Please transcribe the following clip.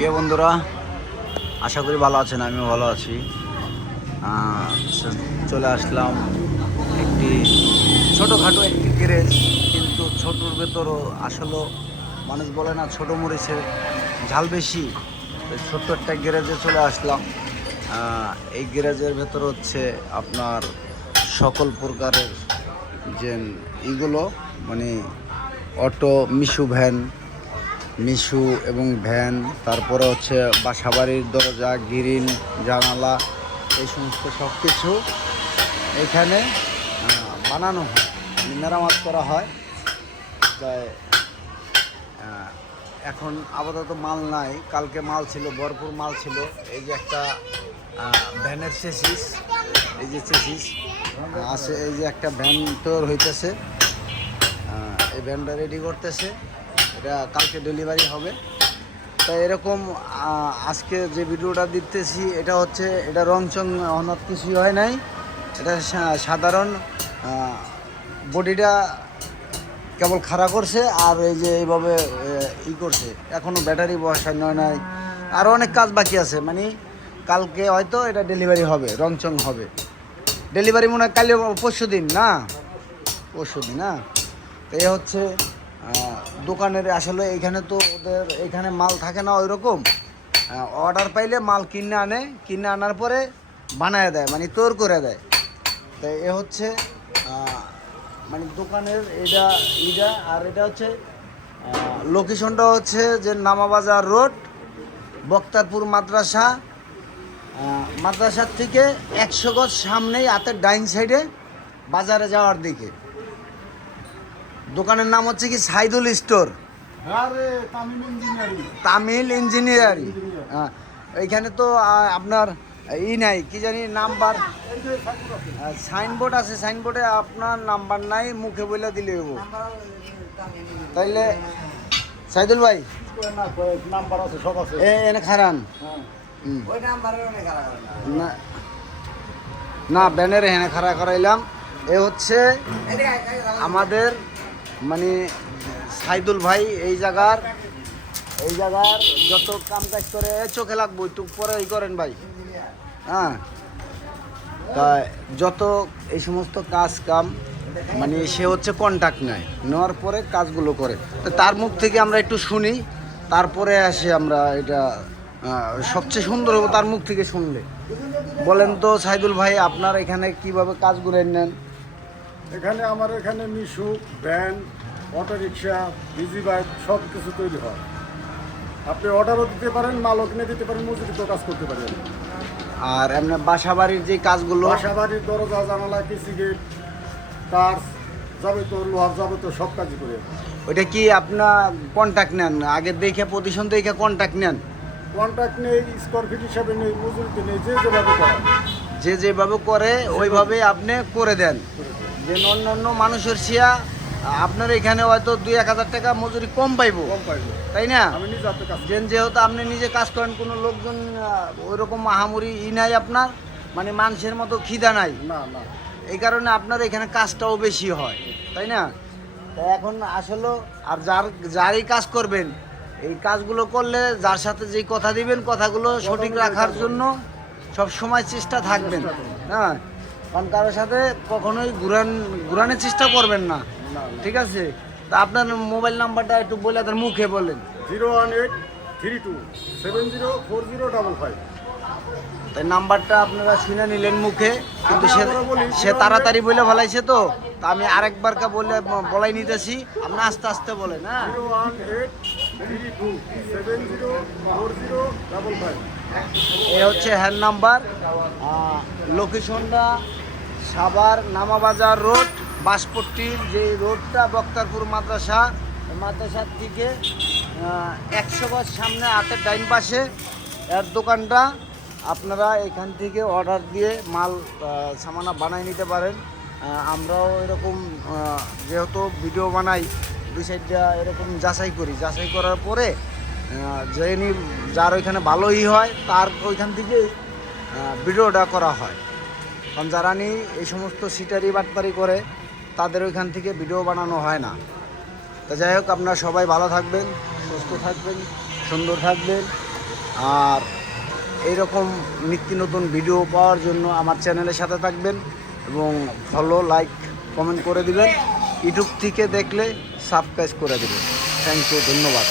প্রিয় বন্ধুরা, আশা করি ভালো আছেন। আমিও ভালো আছি। চলে আসলাম একটি ছোটোখাটো একটি গ্যারেজ, কিন্তু ছোটোর ভেতরও আসলে মানুষ বলে না ছোটো মরিচের ঝাল বেশি। ছোট্ট একটা গ্যারেজে চলে আসলাম। এই গ্যারেজের ভেতর হচ্ছে আপনার সকল প্রকারের যে ইগুলো মানে অটো, মিশু এবং ভ্যান, তারপরে হচ্ছে বাসাবাড়ির দরজা, গ্রিল, জানালা, এই সমস্ত সব কিছু এখানে বানানো হয়, মেরামত করা হয়। তাই এখন আপাতত মাল নাই, কালকে মাল ছিল, ভরপুর মাল ছিল। এই যে একটা ভ্যানের চেসিস, এই যে চেসিস আছে, এই যে একটা ভ্যান তৈরি হইতেছে, এই ভ্যানটা রেডি করতেছে, এটা কালকে ডেলিভারি হবে। তাই এরকম আজকে যে ভিডিওটা দিতেছি এটা হচ্ছে, এটা রংচং অনেক কিছুই হয় নাই, এটা সাধারণ বডিটা কেবল খাড়া করছে, আর এই যে এইভাবে করছে, এখনও ব্যাটারি বসানো নাই, আরও অনেক কাজ বাকি আছে। মানে কালকে হয়তো এটা ডেলিভারি হবে, রংচং হবে। ডেলিভারি মনে হয় কালকে, পরশু দিন না, তো এ হচ্ছে দোকানের। আসলে এইখানে তো ওদের এখানে মাল থাকে না ওই রকম, অর্ডার পাইলে মাল কিনে আনার পরে বানায় দেয়, মানে তৈরি করে দেয়। তাই এ হচ্ছে মানে দোকানের এটা আর এটা হচ্ছে লোকেশনটা হচ্ছে যে নামাবাজার রোড, বক্তারপুর মাদ্রাসার থেকে 100 গজ সামনেই হাতের ডাইন সাইডে বাজারে যাওয়ার দিকে। দোকানের নাম হচ্ছে কি সাইদুল স্টোর, তামিল ইঞ্জিনিয়ারিং। হ্যাঁ, এইখানে তো আপনার নাই, কি জানি নাম্বার, সাইনবোর্ড আছে, সাইনবোর্ডে আপনার নাম্বার নাই, মুখে বলে দিলে হবো। তাইলে সাইদুল ভাই নাম্বার আছে, সব আছে, এনে খারান না ব্যানের এখানে খাড়া করাইলাম। এ হচ্ছে আমাদের মানে সাইদুল ভাই এই জায়গার যত কাম কাজ করে, চোখে লাগবো একটু পরে করেন ভাই। হ্যাঁ, তা যত এই সমস্ত কাম মানে সে হচ্ছে কন্ট্যাক্ট নেওয়ার পরে কাজগুলো করে। তো তার মুখ থেকে আমরা একটু শুনি, তারপরে আসে আমরা এটা সবচেয়ে সুন্দর হবে তার মুখ থেকে শুনলে। বলেন তো সাইদুল ভাই, আপনার এখানে কিভাবে কাজগুলো নেন? এখানে Mishu, van, auto rickshaw, busy bike সব কিছু তৈরি হয়। আপনি অর্ডারও দিতে পারেন, মালও কিনে দিতে পারেন, মজুরিতেও কাজ করতে পারেন। আর এমনি বাসাবাড়ির যে কাজগুলো, বাসাবাড়ির দরজা, জানালা, কিসি গেট, টার্চ, যাবতীয় লোহার যাবতীয় সব কাজই করে। ওইটা কি আপনার কন্ট্যাক্ট নেন? আগে দেখে পজিশন দেখে কন্ট্যাক্ট নেন? কন্ট্যাক্ট নেই, স্কোয়ার ফিট হিসাবে নেই, মজুরিতে নেই, যেভাবে করে ওইভাবে আপনি করে দেন। যে অন্য মানুষের শিয়া আপনার এখানে হয়তো 2-1 হাজার টাকা মজুরি কম পাইবো, তাই না? যেহেতু আপনি নিজে কাজ করেন, কোনো লোকজন ওইরকম আহামরি নাই আপনার, মানে মানুষের মতো খিদা নাই, না, এই কারণে আপনার এখানে কাজটাও বেশি হয়, তাই না? এখন আসলে আর যারই কাজ করবেন, এই কাজগুলো করলে যার সাথে যেই কথা দিবেন, কথাগুলো সঠিক রাখার জন্য সব সময় চেষ্টা থাকবেন। হ্যাঁ, কারণ কারোর সাথে কখনোই ঘুরানোর চেষ্টা করবেন না, ঠিক আছে? তা আপনার মোবাইল নাম্বারটা একটু বলে, তার মুখে বলেন। 01832704055। তাই নাম্বারটা আপনারা শুনে নিলেন মুখে, কিন্তু সে তাড়াতাড়ি বলে ফেলাইছে, তো আমি আরেকবার বলাই নিতেছি, আপনি আস্তে আস্তে বলেন। হ্যাঁ, 01832704055। এ হচ্ছে হ্যান্ড নাম্বার। লোকেশনটা সাভার নামাবাজার রোড, বাসপট্টির যে রোডটা, বক্তারপুর মাদ্রাসার থেকে 100 গজ সামনে হাতের ডাইন পাশে এর দোকানটা। আপনারা এখান থেকে অর্ডার দিয়ে মাল সামানা বানাই নিতে পারেন। আমরাও এরকম যেহেতু ভিডিও বানাই, 2 সাইডটা এরকম যাচাই করার পরে যার ওইখানে ভালোই হয় তার ওইখান থেকেই ভিডিওটা করা হয়। কারণ যারা এই সমস্ত সিটারি বাটপারি করে, তাদের ওইখান থেকে ভিডিও বানানো হয় না। তো যাই হোক, আপনারা সবাই ভালো থাকবেন, সুস্থ থাকবেন, সুন্দর থাকবেন। আর এইরকম নিত্য নতুন ভিডিও পাওয়ার জন্য আমার চ্যানেলের সাথে থাকবেন এবং ফলো লাইক কমেন্ট করে দিবেন। ইউটিউব থেকে দেখলে সাবস্ক্রাইব করে দেবেন। থ্যাংক ইউ, ধন্যবাদ।